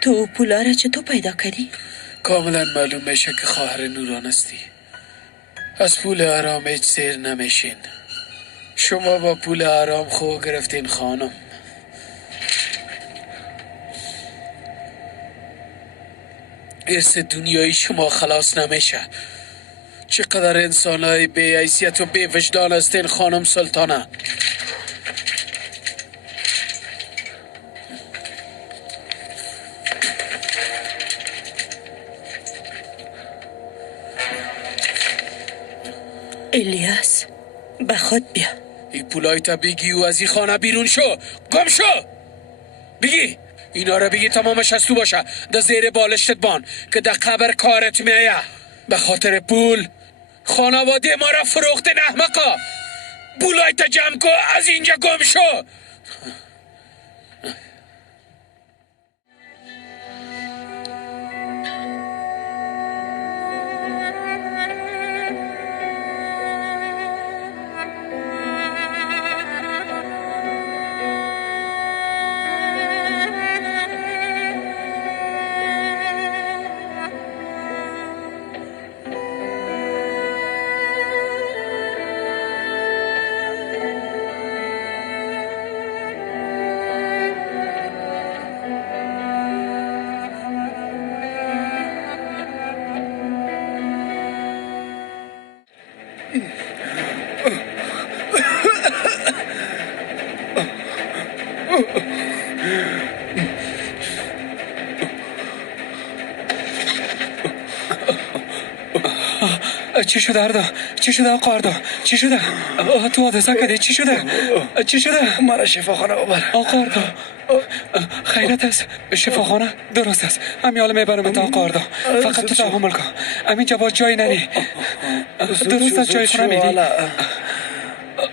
تو پولا را چطور پیدا کردی؟ کاملا معلوم میشه که خواهر نوران هستی. از پول حرام هیچ سیر نمیشین. شما با پول حرام خو گرفتین خانم. ارث دنیایی شما خلاص نمیشه. چقدر انسانهای بی حیثیت و بی وجدان هستین خانم سلطانه. الیاس به خود بیا. این پولای تا بگی و از این خانه بیرون شو. گم شو. بگی اینا را بگی تمامش از تو باشه. در زیر بالشتت بان که در قبر کارت میایه. به خاطر پول خانواده ما را فروختین احمقا. پولای تا جمع کو از اینجا گم شو. چی شده اردا؟ چی شده آقا اردا؟ چی شده؟ تو حادثه کردی؟ چی شده؟ چی شده؟ مرا شفاخانه ببر. آقا اردا خیرت است؟ شفاخانه؟ درست است. همین حالا میبرم تا آقا اردا. فقط تو تحمل کن. همین جا جایی ننی. درست است جای خونه میری؟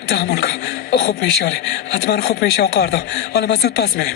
تحمل کن. خوب میشه حالی. حتما خوب میشه آقا اردا. حالا ما زود پس میریم.